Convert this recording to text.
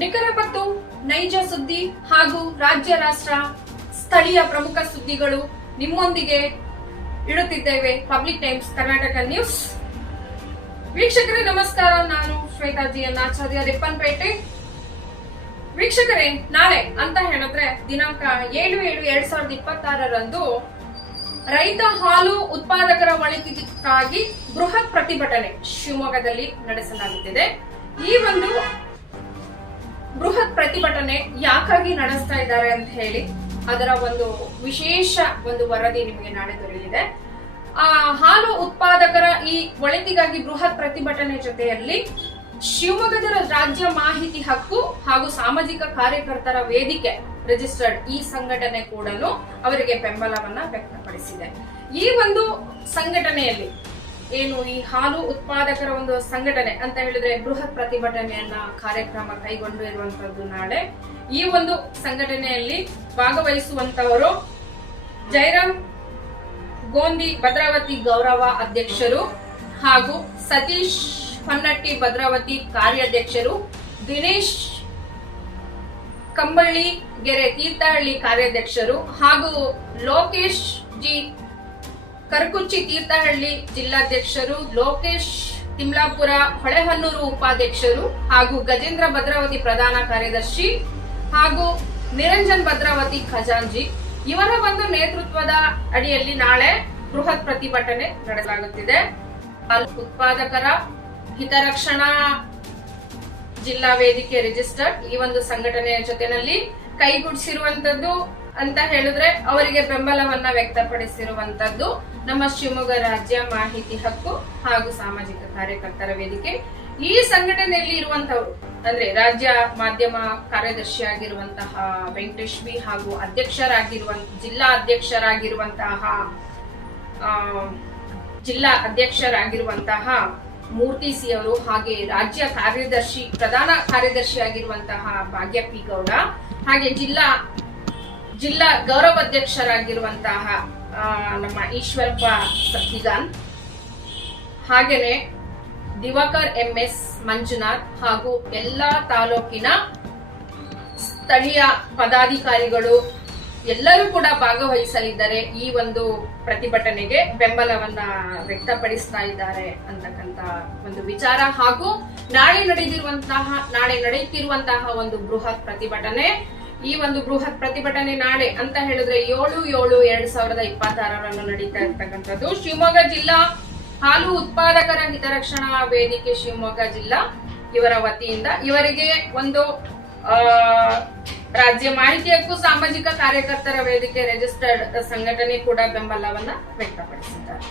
ನಿಖರ ಮತ್ತು ನೈಜ ಸುದ್ದಿ ಹಾಗೂ ರಾಜ್ಯ ರಾಷ್ಟ್ರ ಸ್ಥಳೀಯ ಪ್ರಮುಖ ಸುದ್ದಿಗಳು ನಿಮ್ಮೊಂದಿಗೆ ಇಡುತ್ತಿದ್ದೇವೆ ಪಬ್ಲಿಕ್ ಟೈಮ್ಸ್ ಕರ್ನಾಟಕ ನ್ಯೂಸ್. ವೀಕ್ಷಕರೇ ನಮಸ್ಕಾರ, ನಾನು ಶ್ವೇತಾ ಜಿ ಎನ್ ಆಚಾರ್ಯ, ರಿಪ್ಪನ್ಪೇಟೆ. ವೀಕ್ಷಕರೇ, ನಾಳೆ ಅಂತ ಹೇಳಿದ್ರೆ ದಿನಾಂಕ 7/7/2026 ರೈತ ಹಾಲು ಉತ್ಪಾದಕರ ಒಳಿತಿಗಾಗಿ ಬೃಹತ್ ಪ್ರತಿಭಟನೆ ಶಿವಮೊಗ್ಗದಲ್ಲಿ ನಡೆಸಲಾಗುತ್ತಿದೆ. ಈ ಒಂದು ಬೃಹತ್ ಪ್ರತಿಭಟನೆ ಯಾಕಾಗಿ ನಡೆಸ್ತಾ ಇದ್ದಾರೆ ಅಂತ ಹೇಳಿ ಅದರ ಒಂದು ವಿಶೇಷ ಒಂದು ವರದಿ ನಿಮಗೆ ನಾಳೆ ದೊರೆಯಲಿದೆ. ಹಾಲು ಉತ್ಪಾದಕರ ಈ ಒಳಿತಿಗಾಗಿ ಬೃಹತ್ ಪ್ರತಿಭಟನೆ ಜೊತೆಯಲ್ಲಿ ಶಿವಮೊಗ್ಗದ ರಾಜ್ಯ ಮಾಹಿತಿ ಹಕ್ಕು ಹಾಗೂ ಸಾಮಾಜಿಕ ಕಾರ್ಯಕರ್ತರ ವೇದಿಕೆ ರಿಜಿಸ್ಟರ್ಡ್ ಈ ಸಂಘಟನೆ ಕೂಡ ಅವರಿಗೆ ಬೆಂಬಲವನ್ನ ವ್ಯಕ್ತಪಡಿಸಿದೆ. ಈ ಒಂದು ಸಂಘಟನೆಯಲ್ಲಿ ಏನು ಈ ಹಾಲು ಉತ್ಪಾದಕರ ಒಂದು ಸಂಘಟನೆ ಅಂತ ಹೇಳಿದ್ರೆ ಬೃಹತ್ ಪ್ರತಿಭಟನೆಯನ್ನ ಕಾರ್ಯಕ್ರಮ ಕೈಗೊಂಡಿರುವಂತದ್ದು ನಾಳೆ. ಈ ಒಂದು ಸಂಘಟನೆಯಲ್ಲಿ ಭಾಗವಹಿಸುವಂತವರು ಜಯರಾಮ್ ಗೋಂದಿ ಭದ್ರಾವತಿ ಗೌರವ ಅಧ್ಯಕ್ಷರು ಹಾಗೂ ಸತೀಶ್ ಹೊನ್ನಟ್ಟಿ ಭದ್ರಾವತಿ ಕಾರ್ಯಾಧ್ಯಕ್ಷರು, ದಿನೇಶ್ ಕಂಬಳ್ಳಿ ಗೆರೆ ತೀರ್ಥಹಳ್ಳಿ ಕಾರ್ಯಾಧ್ಯಕ್ಷರು ಹಾಗೂ ಲೋಕೇಶ್ ಜಿ ಕರ್ಕುಚ್ಚಿ ತೀರ್ಥಹಳ್ಳಿ ಜಿಲ್ಲಾಧ್ಯಕ್ಷರು, ಲೋಕೇಶ್ ತಿಮ್ಲಾಪುರ ಹೊಳೆಹನ್ನೂರು ಉಪಾಧ್ಯಕ್ಷರು ಹಾಗೂ ಗಜೇಂದ್ರ ಭದ್ರಾವತಿ ಪ್ರಧಾನ ಕಾರ್ಯದರ್ಶಿ ಹಾಗೂ ನಿರಂಜನ್ ಭದ್ರಾವತಿ ಖಜಾಂಜಿ ಇವರ ಒಂದು ನೇತೃತ್ವದ ಅಡಿಯಲ್ಲಿ ನಾಳೆ ಬೃಹತ್ ಪ್ರತಿಭಟನೆ ನಡೆಸಲಾಗುತ್ತಿದೆ. ಹಾಲು ಉತ್ಪಾದಕರ ಹಿತರಕ್ಷಣಾ ಜಿಲ್ಲಾ ವೇದಿಕೆ ರಿಜಿಸ್ಟರ್ಡ್ ಈ ಒಂದು ಸಂಘಟನೆಯ ಜೊತೆಯಲ್ಲಿ ಕೈಗೂಡಿಸಿರುವಂತದ್ದು ಅಂತ ಹೇಳಿದ್ರೆ ಅವರಿಗೆ ಬೆಂಬಲವನ್ನ ವ್ಯಕ್ತಪಡಿಸಿರುವಂತದ್ದು ನಮ್ಮ ಶಿವಮೊಗ್ಗ ರಾಜ್ಯ ಮಾಹಿತಿ ಹಕ್ಕು ಹಾಗೂ ಸಾಮಾಜಿಕ ಕಾರ್ಯಕರ್ತರ ವೇದಿಕೆ. ಈ ಸಂಘಟನೆಯಲ್ಲಿ ಇರುವಂತವರು ಅಂದ್ರೆ ರಾಜ್ಯ ಮಾಧ್ಯಮ ಕಾರ್ಯದರ್ಶಿಯಾಗಿರುವಂತಹ ವೆಂಕಟೇಶ್ ಬಿ ಹಾಗೂ ಜಿಲ್ಲಾ ಅಧ್ಯಕ್ಷರಾಗಿರುವಂತಹ ಮೂರ್ತಿ ಸಿ ಅವರು, ಹಾಗೆ ರಾಜ್ಯ ಪ್ರಧಾನ ಕಾರ್ಯದರ್ಶಿಯಾಗಿರುವಂತಹ ಭಾಗ್ಯ ಪಿ ಗೌಡ, ಹಾಗೆ ಜಿಲ್ಲಾ ಗೌರವಾಧ್ಯಕ್ಷರಾಗಿರುವಂತಹ ನಮ್ಮ ಈಶ್ವರಪ್ಪ ಸತ್ತಿಗಾನ್, ಹಾಗೇನೆ ದಿವಾಕರ್ MS ಮಂಜುನಾಥ್ ಹಾಗೂ ಎಲ್ಲಾ ತಾಲೂಕಿನ ಸ್ಥಳೀಯ ಪದಾಧಿಕಾರಿಗಳು ಎಲ್ಲರೂ ಕೂಡ ಭಾಗವಹಿಸಲಿದ್ದಾರೆ. ಈ ಒಂದು ಪ್ರತಿಭಟನೆಗೆ ಬೆಂಬಲವನ್ನ ವ್ಯಕ್ತಪಡಿಸ್ತಾ ಇದ್ದಾರೆ ಅಂತಕ್ಕಂತ ಒಂದು ವಿಚಾರ ಹಾಗೂ ನಾಳೆ ನಡೆಯುತ್ತಿರುವಂತಹ ಒಂದು ಬೃಹತ್ ಪ್ರತಿಭಟನೆ. ಈ ಒಂದು ಬೃಹತ್ ಪ್ರತಿಭಟನೆ ನಾಳೆ ಅಂತ ಹೇಳಿದ್ರೆ 7/7/2026 ನಡೀತಾ ಇರ್ತಕ್ಕಂಥದ್ದು ಶಿವಮೊಗ್ಗ ಜಿಲ್ಲಾ ಹಾಲು ಉತ್ಪಾದಕರ ಹಿತರಕ್ಷಣಾ ವೇದಿಕೆ ಶಿವಮೊಗ್ಗ ಜಿಲ್ಲಾ ಇವರ ವತಿಯಿಂದ ಇವರಿಗೆ ಒಂದು ರಾಜ್ಯ ಮಾಹಿತಿ ಹಕ್ಕು ಸಾಮಾಜಿಕ ಕಾರ್ಯಕರ್ತರ ವೇದಿಕೆ ರಿಜಿಸ್ಟರ್ಡ್ ಸಂಘಟನೆ ಕೂಡ ಬೆಂಬಲವನ್ನ ವ್ಯಕ್ತಪಡಿಸಿದ್ದಾರೆ.